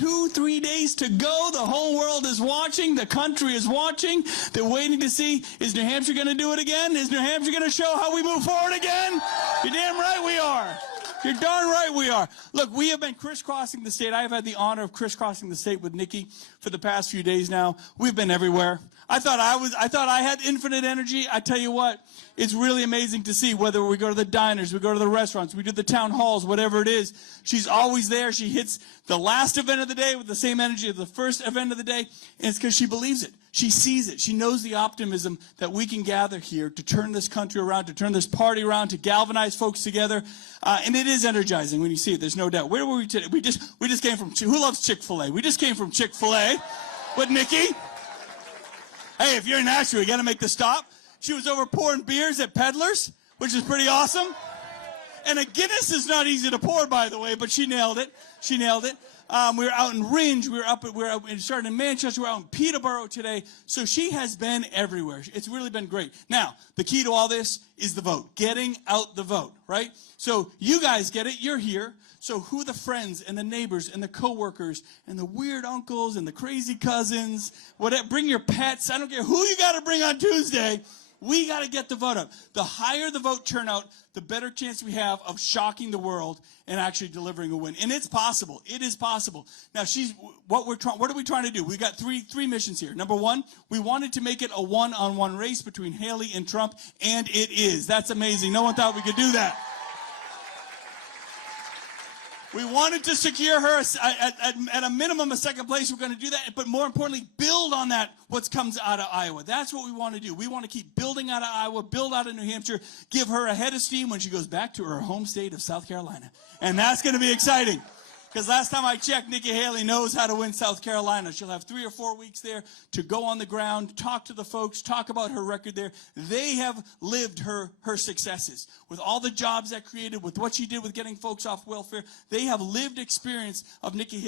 2-3 days to go. The whole world is watching. The country is watching. They're waiting to see, is New Hampshire going to do it again? Is New Hampshire going to show how we move forward again? You're damn right we are. You're darn right we are. Look, we have been crisscrossing the state. I have had the honor of crisscrossing the state with Nikki for the past few days now. We've been everywhere. I thought I had infinite energy. I tell you what, it's really amazing to see whether we go to the diners, we go to the restaurants, we do the town halls, whatever it is. She's always there. She hits the last event of the day with the same energy as the first event of the day. And it's because she believes it. She sees it. She knows the optimism that we can gather here to turn this country around, to turn this party around, to galvanize folks together. And it is energizing when you see it. There's no doubt. Where were we today? We just came from, who loves Chick-fil-A? We just came from Chick-fil-A with Nikki. Hey, if you're in Nashua, you got to make the stop. She was over pouring beers at Peddlers, which is pretty awesome. And a Guinness is not easy to pour, by the way, but she nailed it. She nailed it. We were out in Ringe. We started in Manchester. We were out in Peterborough today. So she has been everywhere. It's really been great. Now, the key to all this is the vote. Getting out the vote, right? So you guys get it. You're here. So who are the friends and the neighbors and the coworkers and the weird uncles and the crazy cousins? Whatever. Bring your pets. I don't care who you got to bring on Tuesday. We got to get the vote up. The higher the vote turnout, the better chance we have of shocking the world and actually delivering a win. And it's possible. It is possible. Now, what are we trying to do? We got three missions here. Number one, we wanted to make it a one-on-one race between Haley and Trump, and it is. That's amazing. No one thought we could do that. We wanted to secure her at a minimum a second place. We're going to do that, but more importantly, build on that what comes out of Iowa. That's what we want to do. We want to keep building out of Iowa, build out of New Hampshire, give her a head of steam when she goes back to her home state of South Carolina. And that's going to be exciting. Because last time I checked, Nikki Haley knows how to win South Carolina. She'll have 3 or 4 weeks there to go on the ground, talk to the folks, talk about her record there. They have lived her successes. With all the jobs that created, with what she did with getting folks off welfare, they have lived experience of Nikki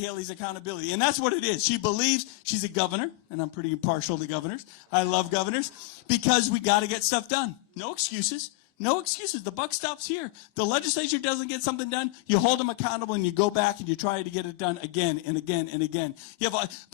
Haley's accountability. And that's what it is. She believes she's a governor, and I'm pretty partial to governors. I love governors, because we got to get stuff done. No excuses. No excuses. The buck stops here. The legislature doesn't get something done, you hold them accountable and you go back and you try to get it done again and again and again.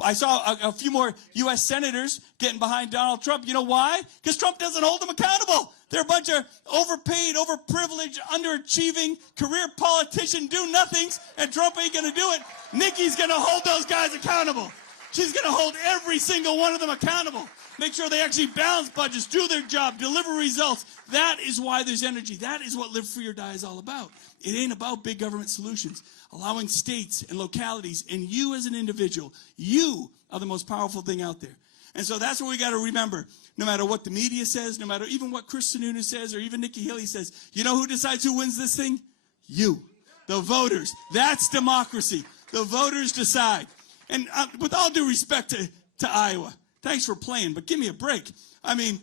I saw a few more U.S. senators getting behind Donald Trump. You know why? Because Trump doesn't hold them accountable. They're a bunch of overpaid, overprivileged, underachieving, career politician do-nothings, and Trump ain't going to do it. Nikki's going to hold those guys accountable. She's going to hold every single one of them accountable. Make sure they actually balance budgets, do their job, deliver results. That is why there's energy. That is what Live Free or Die is all about. It ain't about big government solutions. Allowing states and localities and you as an individual, you are the most powerful thing out there. And so that's what we got to remember. No matter what the media says, no matter even what Chris Sununu says or even Nikki Haley says, you know who decides who wins this thing? You, the voters. That's democracy. The voters decide. And with all due respect to Iowa, thanks for playing, but give me a break. I mean,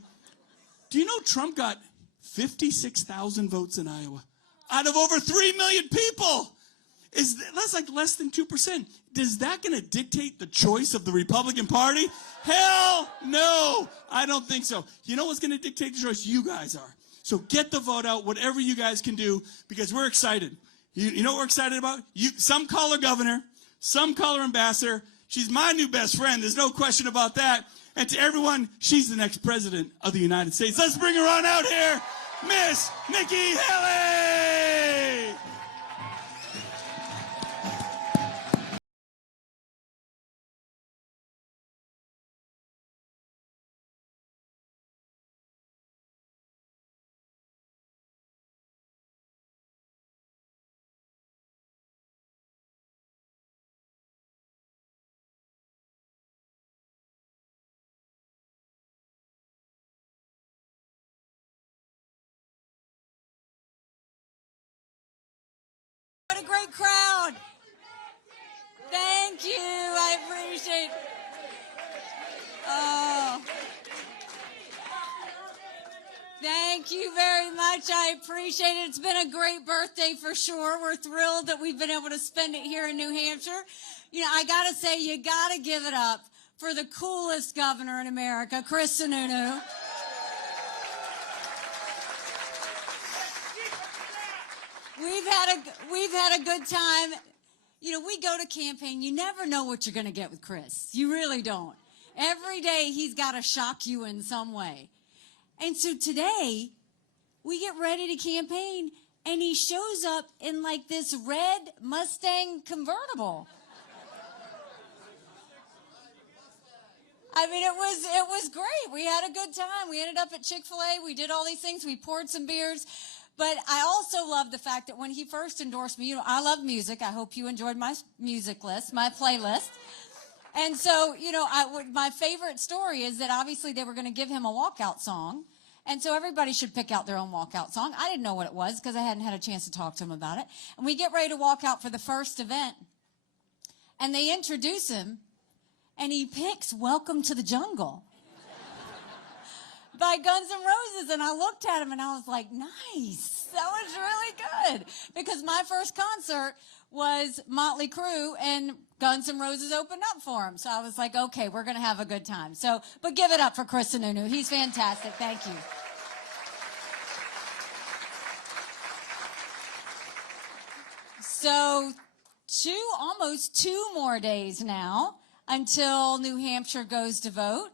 do you know Trump got 56,000 votes in Iowa out of over 3 million people? That's like less than 2%. Is that going to dictate the choice of the Republican Party? Hell no, I don't think so. You know what's going to dictate the choice? You guys are. So get the vote out, whatever you guys can do, because we're excited. You know what we're excited about? Some call her governor, some call her ambassador. She's my new best friend. There's no question about that. And to everyone, she's the next president of the United States. Let's bring her on out here, Miss Nikki Haley. What a great crowd. Thank you. I appreciate it. Oh. Thank you very much. I appreciate it. It's been a great birthday for sure. We're thrilled that we've been able to spend it here in New Hampshire. You know, I got to say, you got to give it up for the coolest governor in America, Chris Sununu. We've had a good time. You know, we go to campaign, you never know what you're going to get with Chris. You really don't. Every day he's got to shock you in some way. And so today, we get ready to campaign, and he shows up in like this red Mustang convertible. I mean, it was great. We had a good time. We ended up at Chick-fil-A. We did all these things. We poured some beers. But I also love the fact that when he first endorsed me, you know, I love music. I hope you enjoyed my music list, my playlist. And so, you know, my favorite story is that obviously they were going to give him a walkout song. And so everybody should pick out their own walkout song. I didn't know what it was because I hadn't had a chance to talk to him about it. And we get ready to walk out for the first event. And they introduce him. And he picks Welcome to the Jungle by Guns N' Roses. And I looked at him and I was like, nice. That was really good. Because my first concert was Motley Crue and Guns N' Roses opened up for him. So I was like, okay, we're going to have a good time. So, but give it up for Chris Sununu. He's fantastic. Thank you. So almost 2 more days now until New Hampshire goes to vote.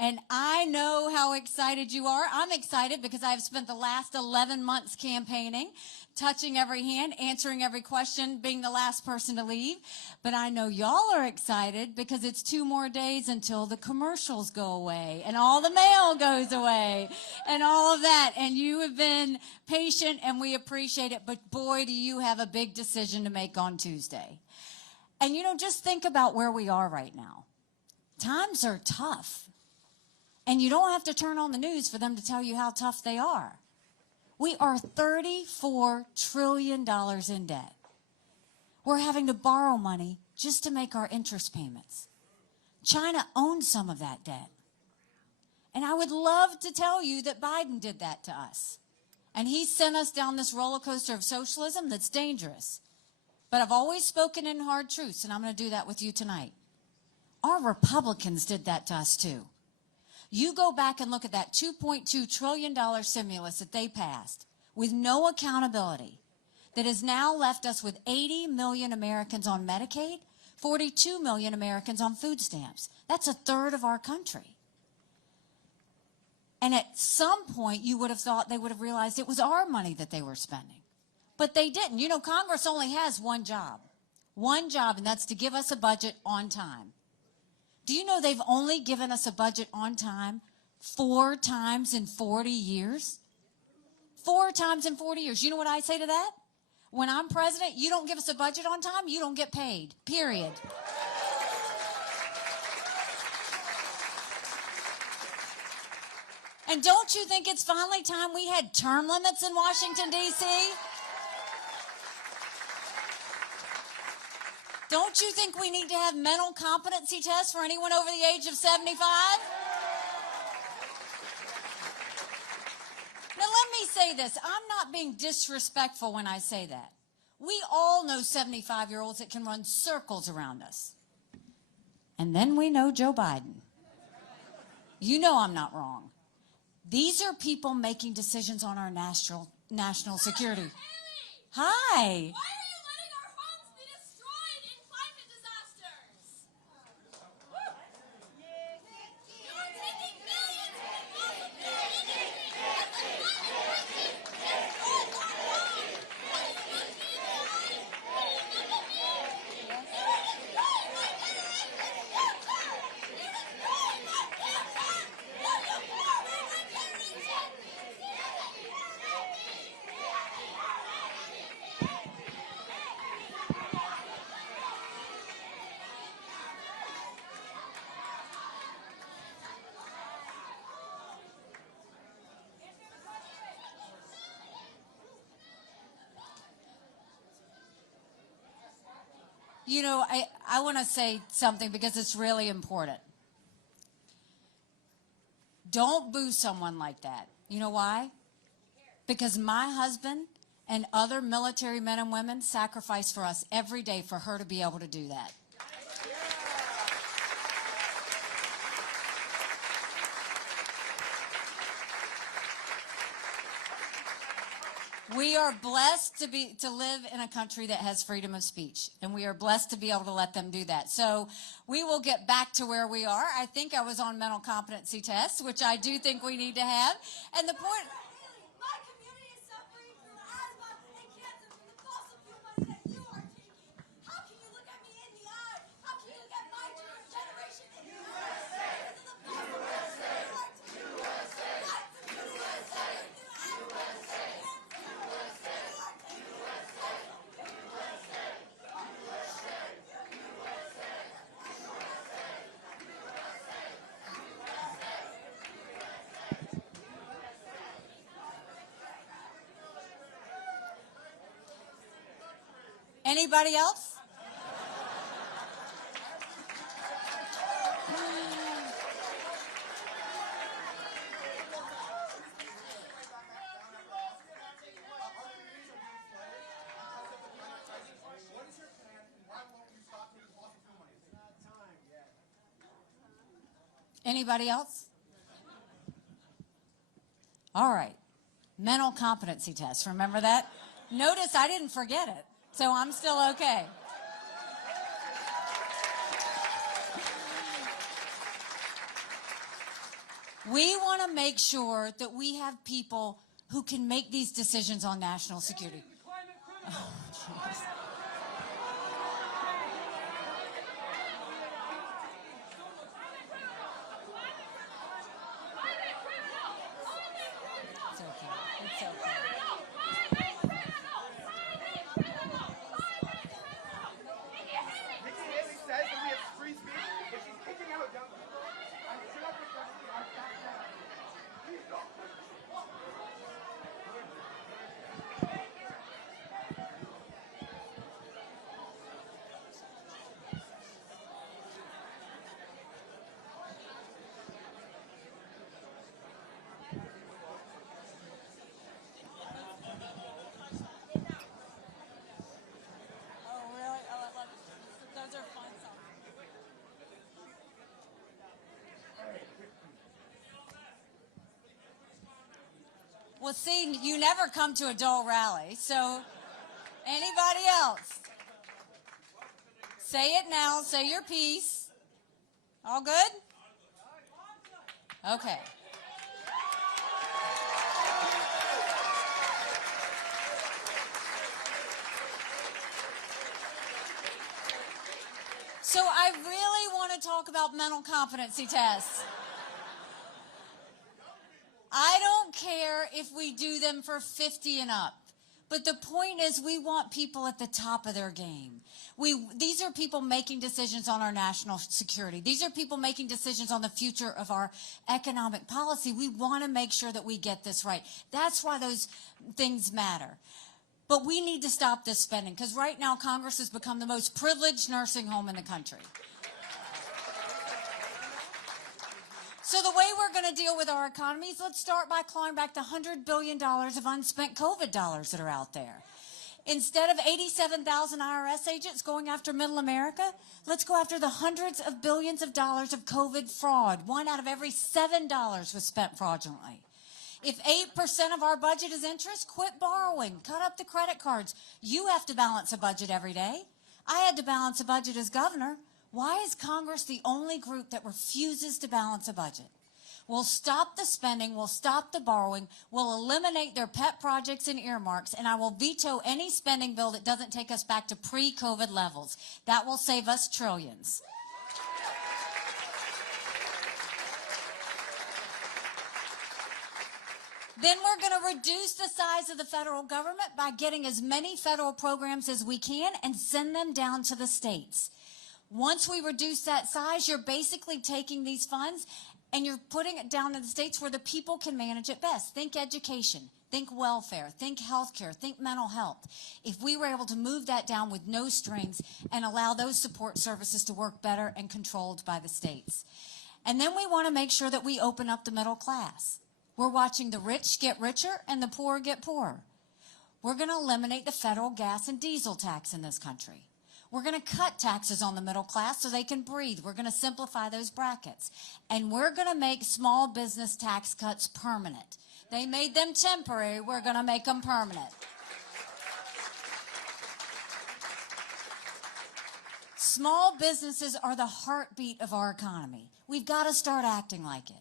And I know how excited you are. I'm excited because I've spent the last 11 months campaigning, touching every hand, answering every question, being the last person to leave. But I know y'all are excited because it's 2 more days until the commercials go away and all the mail goes away and all of that. And you have been patient and we appreciate it. But boy, do you have a big decision to make on Tuesday. And, you know, just think about where we are right now. Times are tough. And you don't have to turn on the news for them to tell you how tough they are. We are $34 trillion in debt. We're having to borrow money just to make our interest payments. China owns some of that debt. And I would love to tell you that Biden did that to us. And he sent us down this roller coaster of socialism that's dangerous. But I've always spoken in hard truths, and I'm going to do that with you tonight. Our Republicans did that to us too. You go back and look at that $2.2 trillion stimulus that they passed with no accountability that has now left us with 80 million Americans on Medicaid, 42 million Americans on food stamps. That's a third of our country. And at some point, you would have thought they would have realized it was our money that they were spending. But they didn't. You know, Congress only has one job, and that's to give us a budget on time. Do you know they've only given us a budget on time 4 times in 40 years? 4 times in 40 years. You know what I say to that? When I'm president, you don't give us a budget on time, you don't get paid, period. And don't you think it's finally time we had term limits in Washington, D.C.? Don't you think we need to have mental competency tests for anyone over the age of 75? Now, let me say this. I'm not being disrespectful when I say that. We all know 75-year-olds that can run circles around us. And then we know Joe Biden. You know I'm not wrong. These are people making decisions on our national security. Hi. You know, I want to say something because it's really important. Don't boo someone like that. You know why? Because my husband and other military men and women sacrifice for us every day for her to be able to do that. We are blessed to live in a country that has freedom of speech, and we are blessed to be able to let them do that. So we will get back to where we are. I think I was on mental competency tests, which I do think we need to have. And the point... My community is suffering from asthma and cancer from the fossil fuel money that you are taking. How can you look at me in the eye? How can you look at my generation in the eye? Because of the fossil fuel you are taking. My community is suffering through asthma. Anybody else? Anybody else? All right. Mental competency test. Remember that? Notice I didn't forget it, so I'm still okay. We want to make sure that we have people who can make these decisions on national security. Oh, geez. It's okay. It's okay. Nikki Haley says that we have free speech, but she's kicking out young people. I'm sure the president are back. Please don't. Oh, really? Oh, I love it. Those are fun songs. Well, see, you never come to a Dole rally, so anybody else? Say it now. Say your piece. All good? Okay. So I really want to talk about mental competency tests. I don't care if we do them for 50 and up. But the point is we want people at the top of their game. These are people making decisions on our national security. These are people making decisions on the future of our economic policy. We want to make sure that we get this right. That's why those things matter. But we need to stop this spending because right now Congress has become the most privileged nursing home in the country. So the way we're going to deal with our economy is let's start by clawing back the $100 billion of unspent COVID dollars that are out there. Instead of 87,000 IRS agents going after middle America, let's go after the hundreds of billions of dollars of COVID fraud. 1 out of every $7 was spent fraudulently. If 8% of our budget is interest, quit borrowing, cut up the credit cards. You have to balance a budget every day. I had to balance a budget as governor. Why is Congress the only group that refuses to balance a budget? We'll stop the spending, we'll stop the borrowing, we'll eliminate their pet projects and earmarks, and I will veto any spending bill that doesn't take us back to pre-COVID levels. That will save us trillions. Then we're going to reduce the size of the federal government by getting as many federal programs as we can and send them down to the states. Once we reduce that size, you're basically taking these funds and you're putting it down to the states where the people can manage it best. Think education, think welfare, think healthcare, think mental health. If we were able to move that down with no strings and allow those support services to work better and controlled by the states. And then we want to make sure that we open up the middle class. We're watching the rich get richer and the poor get poorer. We're going to eliminate the federal gas and diesel tax in this country. We're going to cut taxes on the middle class so they can breathe. We're going to simplify those brackets. And we're going to make small business tax cuts permanent. They made them temporary. We're going to make them permanent. Small businesses are the heartbeat of our economy. We've got to start acting like it.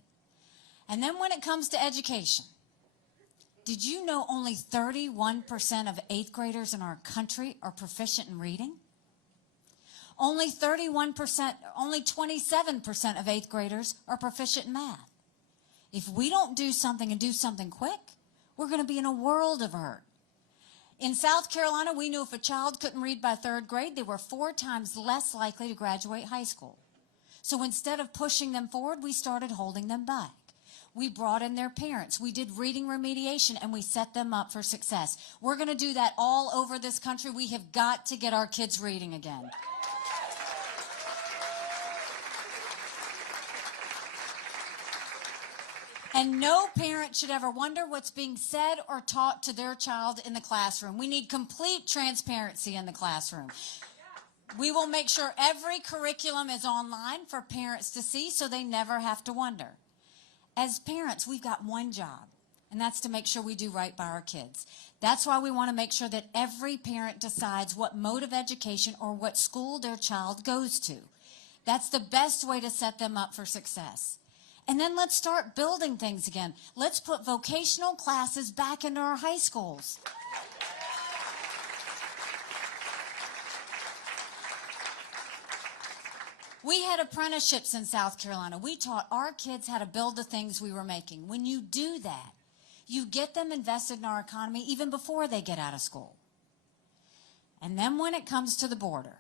And then when it comes to education, did you know only 31% of 8th graders in our country are proficient in reading? Only 31%, only 27% of 8th graders are proficient in math. If we don't do something and do something quick, we're going to be in a world of hurt. In South Carolina, we knew if a child couldn't read by 3rd grade, they were 4 times less likely to graduate high school. So instead of pushing them forward, we started holding them back. We brought in their parents. We did reading remediation, and we set them up for success. We're going to do that all over this country. We have got to get our kids reading again. And no parent should ever wonder what's being said or taught to their child in the classroom. We need complete transparency in the classroom. We will make sure every curriculum is online for parents to see so they never have to wonder. As parents, we've got one job, and that's to make sure we do right by our kids. That's why we want to make sure that every parent decides what mode of education or what school their child goes to. That's the best way to set them up for success. And then let's start building things again. Let's put vocational classes back into our high schools. We had apprenticeships in South Carolina. We taught our kids how to build the things we were making. When you do that, you get them invested in our economy even before they get out of school. And then when it comes to the border,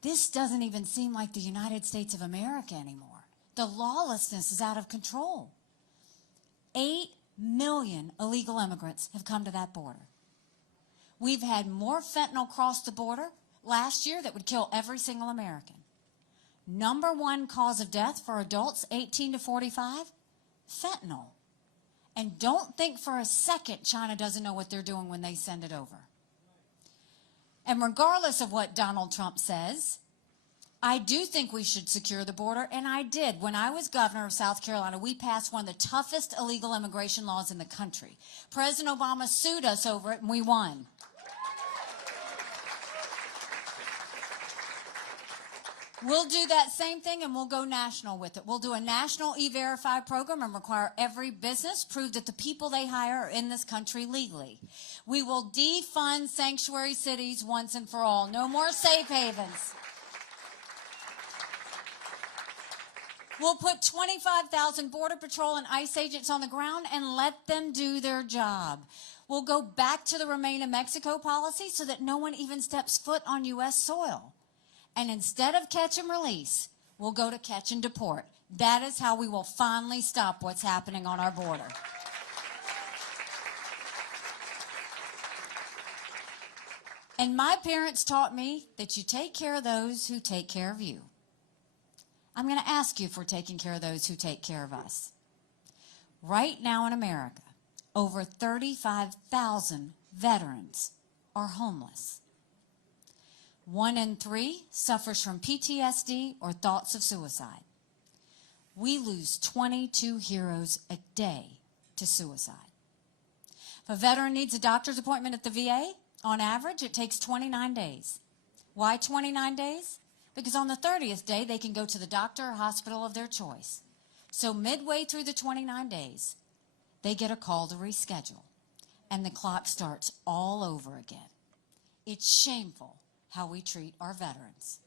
this doesn't even seem like the United States of America anymore. The lawlessness is out of control. 8 million illegal immigrants have come to that border. We've had more fentanyl cross the border last year that would kill every single American. Number 1 cause of death for adults 18 to 45, fentanyl. And don't think for a second China doesn't know what they're doing when they send it over. And regardless of what Donald Trump says, I do think we should secure the border, and I did. When I was governor of South Carolina, we passed one of the toughest illegal immigration laws in the country. President Obama sued us over it, and we won. We'll do that same thing, and we'll go national with it. We'll do a national E-Verify program and require every business prove that the people they hire are in this country legally. We will defund sanctuary cities once and for all. No more safe havens. We'll put 25,000 Border Patrol and ICE agents on the ground and let them do their job. We'll go back to the Remain in Mexico policy so that no one even steps foot on U.S. soil. And instead of catch and release, we'll go to catch and deport. That is how we will finally stop what's happening on our border. And my parents taught me that you take care of those who take care of you. I'm going to ask you if we're taking care of those who take care of us. Right now in America, over 35,000 veterans are homeless. 1 in 3 suffers from PTSD or thoughts of suicide. We lose 22 heroes a day to suicide. If a veteran needs a doctor's appointment at the VA, on average, it takes 29 days. Why 29 days? Because on the 30th day, they can go to the doctor or hospital of their choice. So midway through the 29 days, they get a call to reschedule, and the clock starts all over again. It's shameful how we treat our veterans.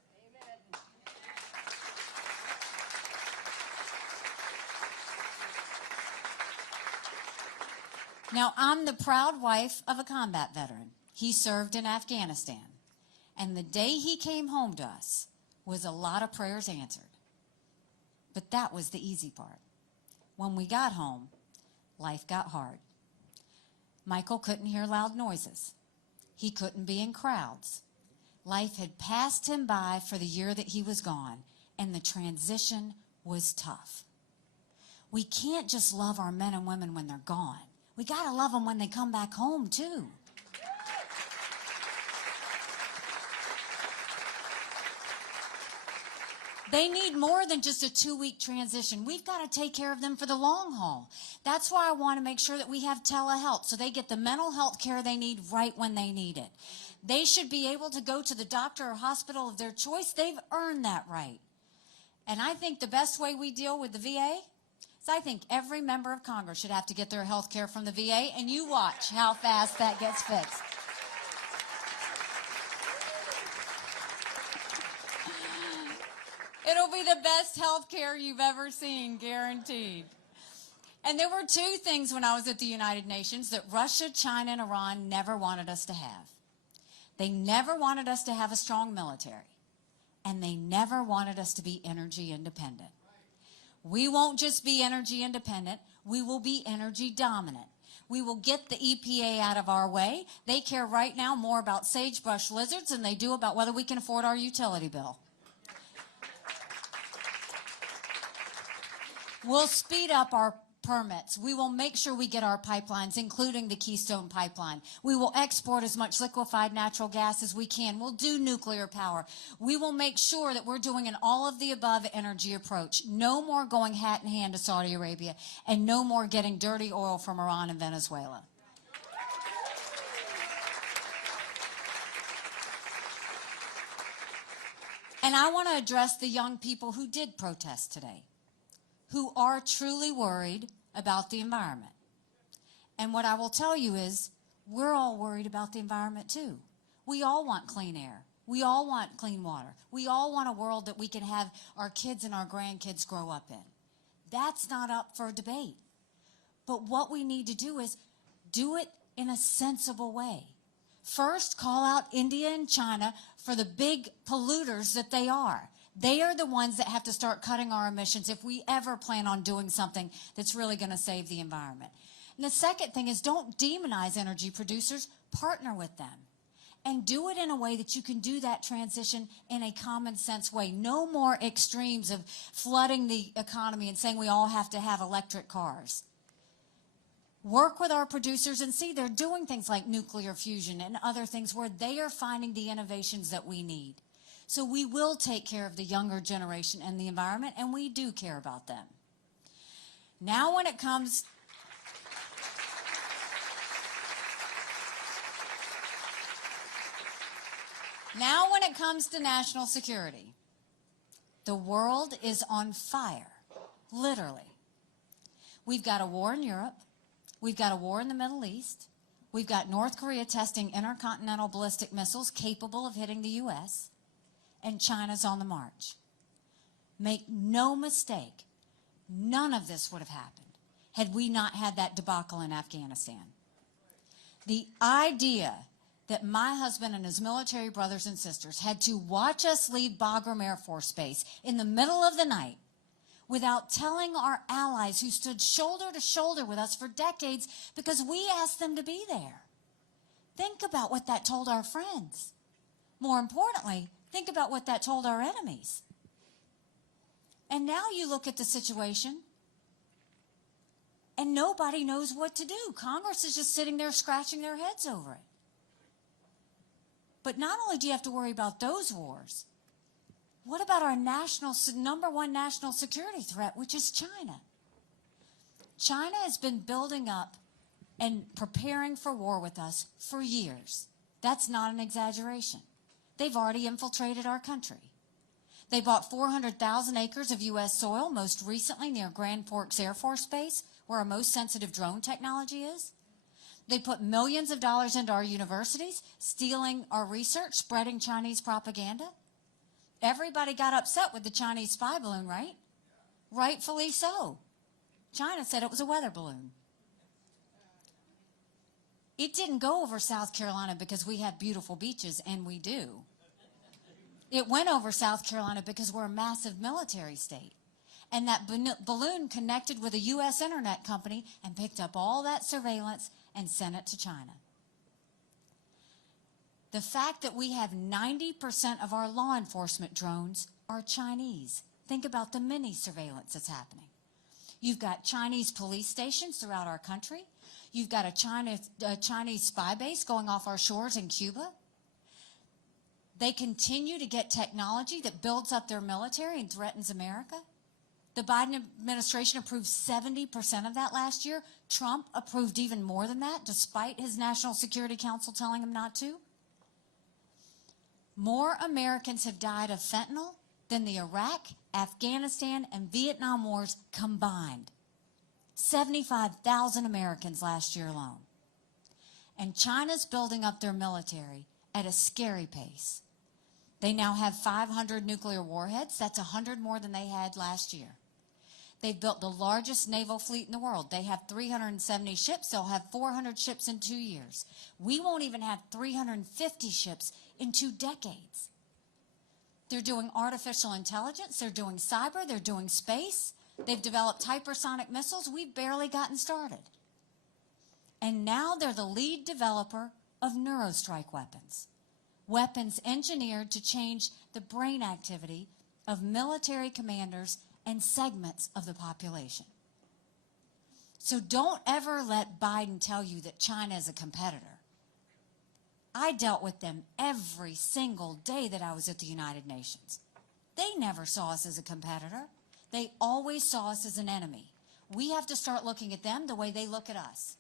Now, I'm the proud wife of a combat veteran. He served in Afghanistan, and the day he came home to us was a lot of prayers answered. But that was the easy part. When we got home, life got hard. Michael couldn't hear loud noises. He couldn't be in crowds. Life had passed him by for the year that he was gone, and the transition was tough. We can't just love our men and women when they're gone. We got to love them when they come back home, too. They need more than just a 2-week transition. We've got to take care of them for the long haul. That's why I want to make sure that we have telehealth so they get the mental health care they need right when they need it. They should be able to go to the doctor or hospital of their choice. They've earned that right. And I think the best way we deal with the VA is I think every member of Congress should have to get their health care from the VA, and you watch how fast that gets fixed. It'll be the best health care you've ever seen, guaranteed. And there were 2 things when I was at the United Nations that Russia, China, and Iran never wanted us to have. They never wanted us to have a strong military, and they never wanted us to be energy independent. We won't just be energy independent, we will be energy dominant. We will get the EPA out of our way. They care right now more about sagebrush lizards than they do about whether we can afford our utility bill. We'll speed up our permits. We will make sure we get our pipelines, including the Keystone Pipeline. We will export as much liquefied natural gas as we can. We'll do nuclear power. We will make sure that we're doing an all-of-the-above energy approach. No more going hat in hand to Saudi Arabia, and no more getting dirty oil from Iran and Venezuela. And I want to address the young people who did protest today, who are truly worried about the environment. And what I will tell you is, we're all worried about the environment too. We all want clean air. We all want clean water. We all want a world that we can have our kids and our grandkids grow up in. That's not up for debate. But what we need to do is do it in a sensible way. First, call out India and China for the big polluters that they are. They are the ones that have to start cutting our emissions if we ever plan on doing something that's really going to save the environment. And the second thing is, don't demonize energy producers, partner with them. And do it in a way that you can do that transition in a common sense way. No more extremes of flooding the economy and saying we all have to have electric cars. Work with our producers and see they're doing things like nuclear fusion and other things where they are finding the innovations that we need. So we will take care of the younger generation and the environment, and we do care about them. Now when it comes to national security, the world is on fire, literally. We've got a war in Europe. We've got a war in the Middle East. We've got North Korea testing intercontinental ballistic missiles capable of hitting the U.S., and China's on the march. Make no mistake, none of this would have happened had we not had that debacle in Afghanistan. The idea that my husband and his military brothers and sisters had to watch us leave Bagram Air Force Base in the middle of the night without telling our allies who stood shoulder to shoulder with us for decades because we asked them to be there. Think about what that told our friends. More importantly, think about what that told our enemies. And now you look at the situation, and nobody knows what to do. Congress is just sitting there scratching their heads over it. But not only do you have to worry about those wars, what about our number one national security threat, which is China? China has been building up and preparing for war with us for years. That's not an exaggeration. They've already infiltrated our country. They bought 400,000 acres of U.S. soil, most recently near Grand Forks Air Force Base, where our most sensitive drone technology is. They put millions of dollars into our universities, stealing our research, spreading Chinese propaganda. Everybody got upset with the Chinese spy balloon, right? Rightfully so. China said it was a weather balloon. It didn't go over South Carolina because we have beautiful beaches, and we do. It went over South Carolina because we're a massive military state. And that balloon connected with a U.S. internet company and picked up all that surveillance and sent it to China. The fact that we have 90% of our law enforcement drones are Chinese. Think about the mini surveillance that's happening. You've got Chinese police stations throughout our country. You've got a Chinese spy base going off our shores in Cuba. They continue to get technology that builds up their military and threatens America. The Biden administration approved 70% of that last year. Trump approved even more than that, despite his National Security Council telling him not to. More Americans have died of fentanyl than the Iraq, Afghanistan, and Vietnam wars combined. 75,000 Americans last year alone. And China's building up their military at a scary pace. They now have 500 nuclear warheads. That's 100 more than they had last year. They've built the largest naval fleet in the world. They have 370 ships. They'll have 400 ships in 2 years. We won't even have 350 ships in 2 decades. They're doing artificial intelligence. They're doing cyber. They're doing space. They've developed hypersonic missiles. We've barely gotten started. And now they're the lead developer of neurostrike weapons. Weapons engineered to change the brain activity of military commanders and segments of the population. So don't ever let Biden tell you that China is a competitor. I dealt with them every single day that I was at the United Nations. They never saw us as a competitor. They always saw us as an enemy. We have to start looking at them the way they look at us.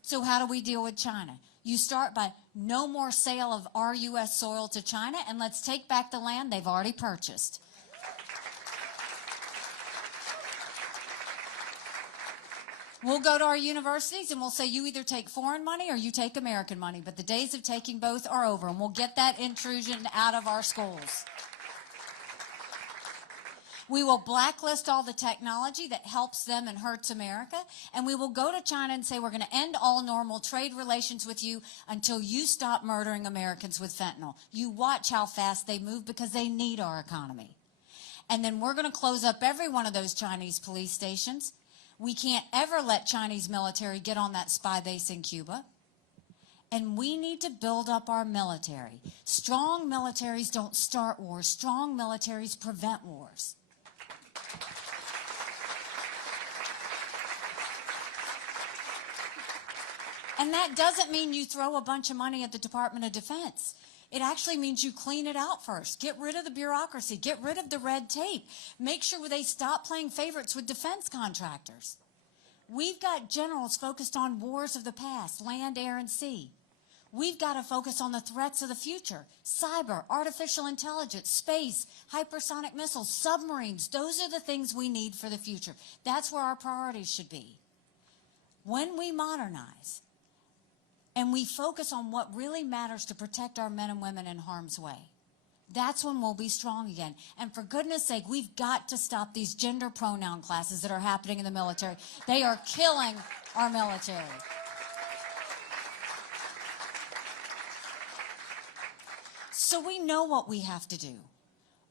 So how do we deal with China? You start by no more sale of our U.S. soil to China, and let's take back the land they've already purchased. We'll go to our universities and we'll say, you either take foreign money or you take American money, but the days of taking both are over, and we'll get that intrusion out of our schools. We will blacklist all the technology that helps them and hurts America, and we will go to China and say, we're going to end all normal trade relations with you until you stop murdering Americans with fentanyl. You watch how fast they move because they need our economy. And then we're going to close up every one of those Chinese police stations. We can't ever let Chinese military get on that spy base in Cuba. And we need to build up our military. Strong militaries don't start wars. Strong militaries prevent wars. And that doesn't mean you throw a bunch of money at the Department of Defense. It actually means you clean it out first. Get rid of the bureaucracy. Get rid of the red tape. Make sure they stop playing favorites with defense contractors. We've got generals focused on wars of the past, land, air, and sea. We've got to focus on the threats of the future. Cyber, artificial intelligence, space, hypersonic missiles, submarines. Those are the things we need for the future. That's where our priorities should be. When we modernize, and we focus on what really matters to protect our men and women in harm's way, that's when we'll be strong again. And for goodness sake, we've got to stop these gender pronoun classes that are happening in the military. They are killing our military. So we know what we have to do.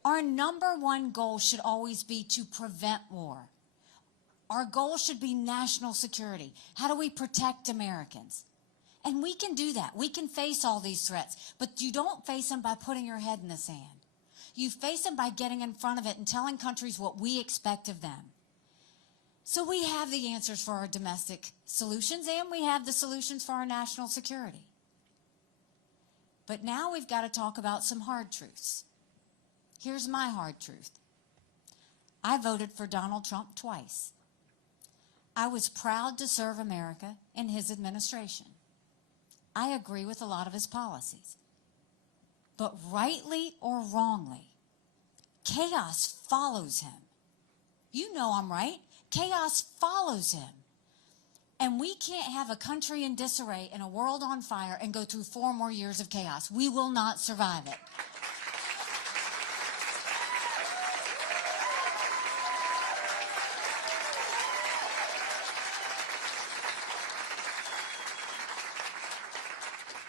Our number one goal should always be to prevent war. Our goal should be national security. How do we protect Americans? And we can do that. We can face all these threats, but you don't face them by putting your head in the sand. You face them by getting in front of it and telling countries what we expect of them. So we have the answers for our domestic solutions, and we have the solutions for our national security. But now we've got to talk about some hard truths. Here's my hard truth. I voted for Donald Trump twice. I was proud to serve America in his administration. I agree with a lot of his policies. But rightly or wrongly, chaos follows him. You know I'm right. Chaos follows him. And we can't have a country in disarray and a world on fire and go through 4 more years of chaos. We will not survive it.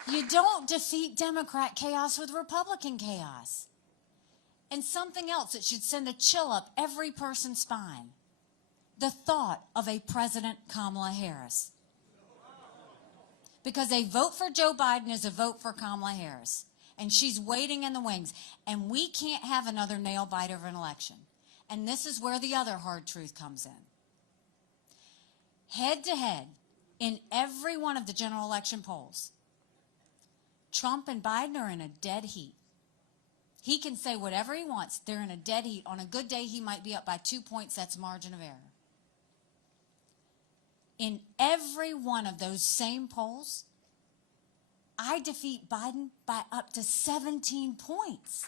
You don't defeat Democrat chaos with Republican chaos. And something else that should send a chill up every person's spine. The thought of a President Kamala Harris. Because a vote for Joe Biden is a vote for Kamala Harris. And she's waiting in the wings. And we can't have another nail biter of an election. And this is where the other hard truth comes in. Head to head, in every one of the general election polls, Trump and Biden are in a dead heat. He can say whatever he wants. They're in a dead heat. On a good day, he might be up by 2 points. That's margin of error. In every one of those same polls, I defeat Biden by up to 17 points.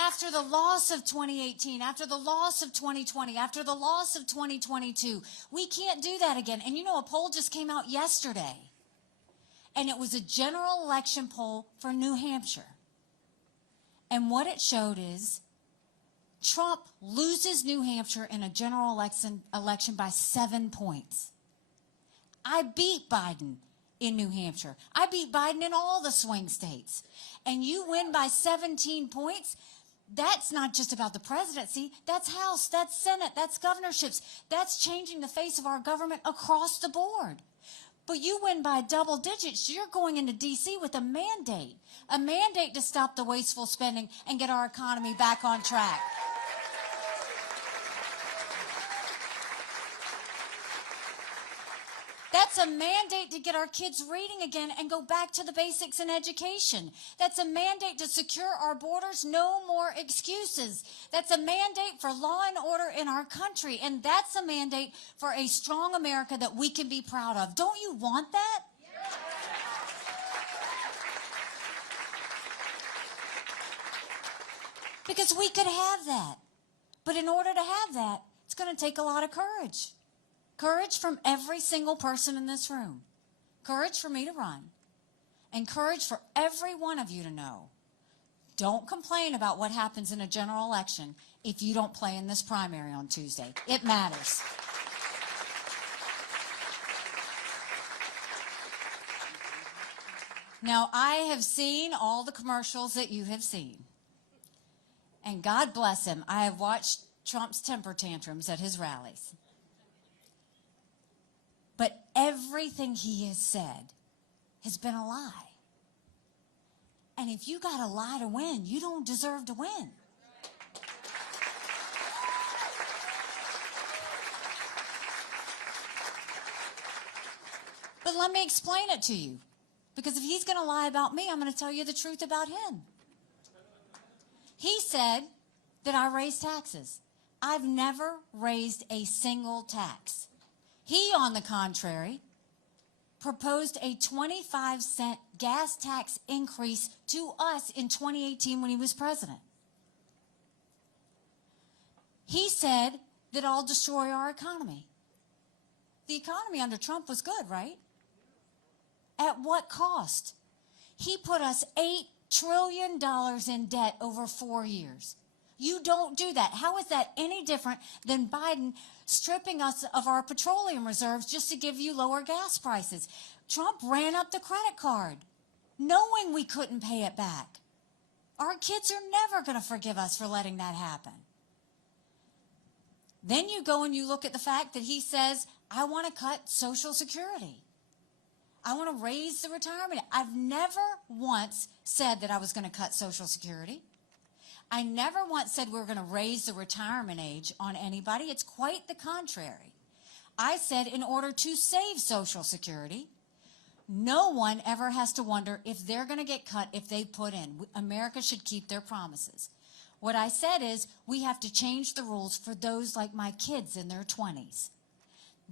After the loss of 2018, after the loss of 2020, after the loss of 2022, we can't do that again. And you know, a poll just came out yesterday, and it was a general election poll for New Hampshire. And what it showed is Trump loses New Hampshire in a general election by 7 points. I beat Biden in New Hampshire. I beat Biden in all the swing states. And you win by 17 points. That's not just about the presidency. That's House, that's Senate, that's governorships. That's changing the face of our government across the board. But you win by double digits. You're going into D.C. with a mandate to stop the wasteful spending and get our economy back on track. That's a mandate to get our kids reading again and go back to the basics in education. That's a mandate to secure our borders. No more excuses. That's a mandate for law and order in our country. And that's a mandate for a strong America that we can be proud of. Don't you want that? Because we could have that. But in order to have that, it's going to take a lot of courage. Courage from every single person in this room. Courage for me to run. And courage for every one of you to know. Don't complain about what happens in a general election if you don't play in this primary on Tuesday. It matters. Now, I have seen all the commercials that you have seen. And God bless him, I have watched Trump's temper tantrums at his rallies. But everything he has said has been a lie. And if you got to lie to win, you don't deserve to win. But let me explain it to you. Because if he's going to lie about me, I'm going to tell you the truth about him. He said that I raised taxes. I've never raised a single tax. He, on the contrary, proposed a 25-cent gas tax increase to us in 2018 when he was president. He said that I'll destroy our economy. The economy under Trump was good, right? At what cost? He put us $8 trillion in debt over 4 years. You don't do that. How is that any different than Biden stripping us of our petroleum reserves just to give you lower gas prices? Trump ran up the credit card, knowing we couldn't pay it back. Our kids are never going to forgive us for letting that happen. Then you go and you look at the fact that he says, I want to cut Social Security. I want to raise the retirement. I've never once said that I was going to cut Social Security. I never once said we were going to raise the retirement age on anybody. It's quite the contrary. I said in order to save Social Security, no one ever has to wonder if they're going to get cut if they put in. America should keep their promises. What I said is we have to change the rules for those like my kids in their 20s.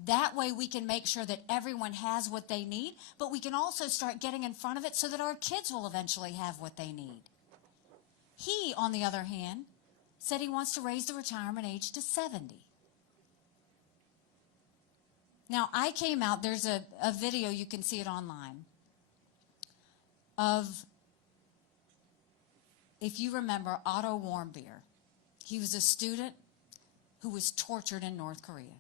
That way we can make sure that everyone has what they need, but we can also start getting in front of it so that our kids will eventually have what they need. He, on the other hand, said he wants to raise the retirement age to 70. Now, I came out, there's a video, you can see it online, of, if you remember, Otto Warmbier. He was a student who was tortured in North Korea.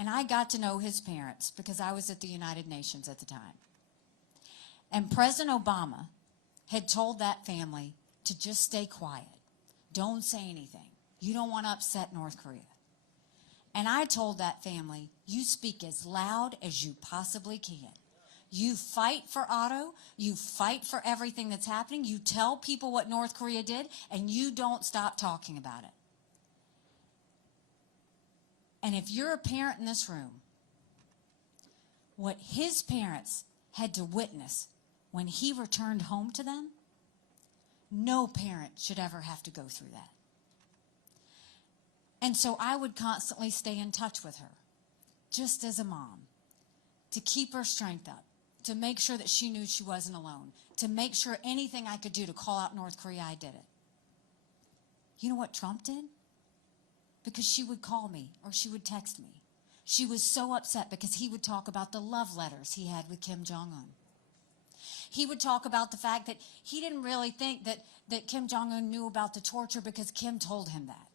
And I got to know his parents because I was at the United Nations at the time. And President Obama had told that family to just stay quiet. Don't say anything. You don't want to upset North Korea. And I told that family, you speak as loud as you possibly can. You fight for Otto. You fight for everything that's happening. You tell people what North Korea did, and you don't stop talking about it. And if you're a parent in this room, what his parents had to witness when he returned home to them, no parent should ever have to go through that. And so I would constantly stay in touch with her, just as a mom, to keep her strength up, to make sure that she knew she wasn't alone, to make sure anything I could do to call out North Korea, I did it. You know what Trump did? Because she would call me or she would text me. She was so upset because he would talk about the love letters he had with Kim Jong-un. He would talk about the fact that he didn't really think that Kim Jong-un knew about the torture because Kim told him that.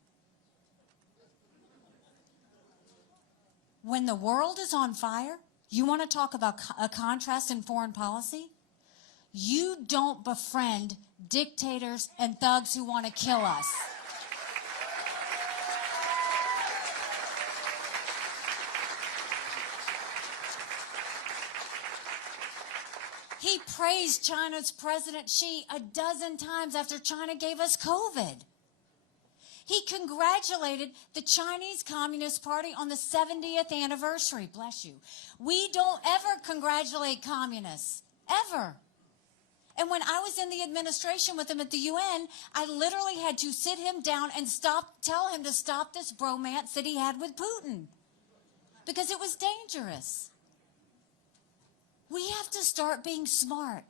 When the world is on fire, you want to talk about a contrast in foreign policy? You don't befriend dictators and thugs who want to kill us. He praised China's President Xi a dozen times after China gave us COVID. He congratulated the Chinese Communist Party on the 70th anniversary. Bless you. We don't ever congratulate communists, ever. And when I was in the administration with him at the UN, I literally had to sit him down and tell him to stop this bromance that he had with Putin, because it was dangerous. We have to start being smart.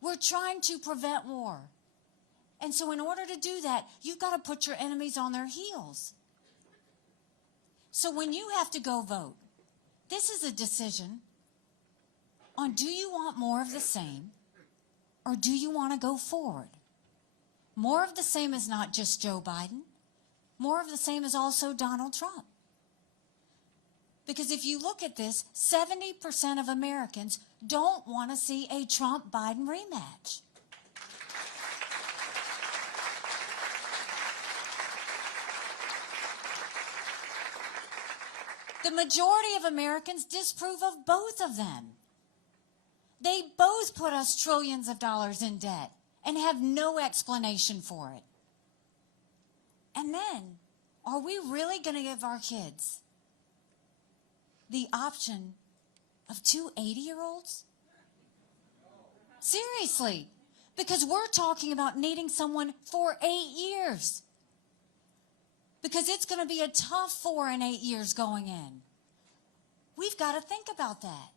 We're trying to prevent war. And so in order to do that, you've got to put your enemies on their heels. So when you have to go vote, this is a decision on, do you want more of the same or do you want to go forward? More of the same is not just Joe Biden. More of the same is also Donald Trump. Because if you look at this, 70% of Americans don't want to see a Trump-Biden rematch. The majority of Americans disapprove of both of them. They both put us trillions of dollars in debt and have no explanation for it. And then, are we really going to give our kids the option of two 80-year-olds? Seriously, because we're talking about needing someone for 8 years. Because it's going to be a tough 4 and 8 years going in. We've got to think about that.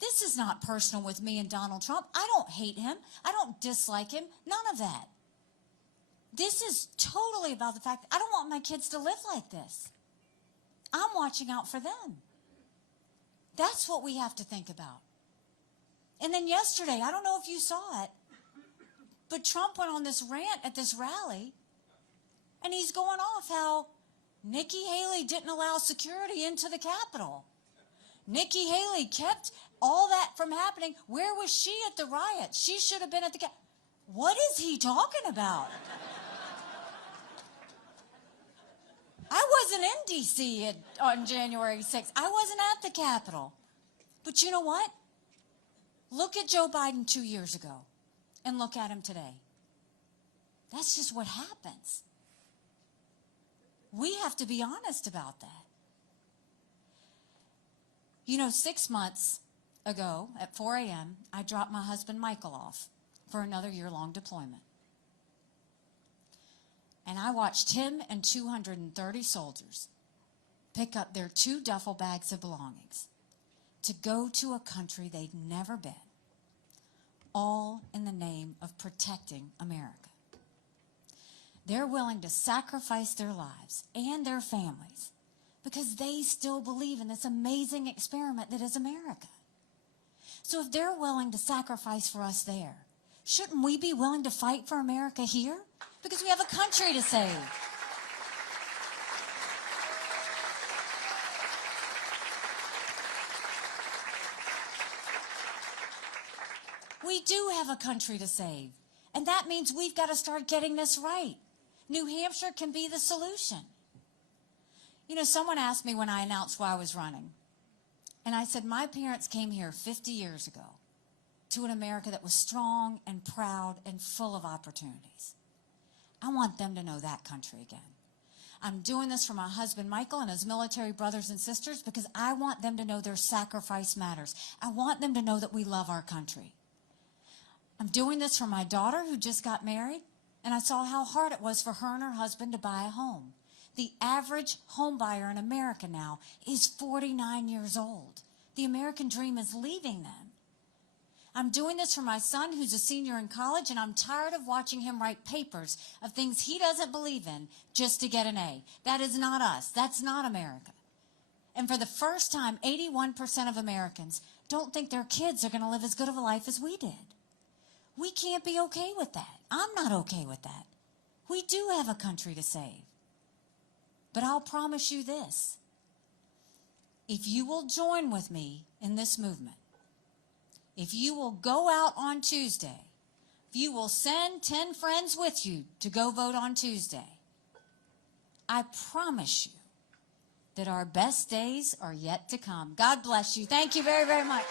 This is not personal with me and Donald Trump. I don't hate him. I don't dislike him. None of that. This is totally about the fact that I don't want my kids to live like this. I'm watching out for them. That's what we have to think about. And then yesterday, I don't know if you saw it, but Trump went on this rant at this rally, and he's going off how Nikki Haley didn't allow security into the Capitol. Nikki Haley kept all that from happening. Where was she at the riot? She should have been at the Capitol. What is he talking about? I wasn't in D.C. on January 6th. I wasn't at the Capitol. But you know what? Look at Joe Biden 2 years ago and look at him today. That's just what happens. We have to be honest about that. You know, 6 months ago at 4 a.m., I dropped my husband Michael off for another year-long deployment. And I watched him and 230 soldiers pick up their 2 duffel bags of belongings to go to a country they'd never been, all in the name of protecting America. They're willing to sacrifice their lives and their families because they still believe in this amazing experiment that is America. So if they're willing to sacrifice for us there, shouldn't we be willing to fight for America here? Because we have a country to save. We do have a country to save. And that means we've got to start getting this right. New Hampshire can be the solution. You know, someone asked me when I announced why I was running. And I said, my parents came here 50 years ago to an America that was strong and proud and full of opportunities. I want them to know that country again. I'm doing this for my husband, Michael, and his military brothers and sisters because I want them to know their sacrifice matters. I want them to know that we love our country. I'm doing this for my daughter who just got married, and I saw how hard it was for her and her husband to buy a home. The average home buyer in America now is 49 years old. The American dream is leaving them. I'm doing this for my son who's a senior in college, and I'm tired of watching him write papers of things he doesn't believe in just to get an A. That is not us. That's not America. And for the first time, 81% of Americans don't think their kids are going to live as good of a life as we did. We can't be okay with that. I'm not okay with that. We do have a country to save. But I'll promise you this. If you will join with me in this movement, if you will go out on Tuesday, if you will send 10 friends with you to go vote on Tuesday, I promise you that our best days are yet to come. God bless you. Thank you very, very much.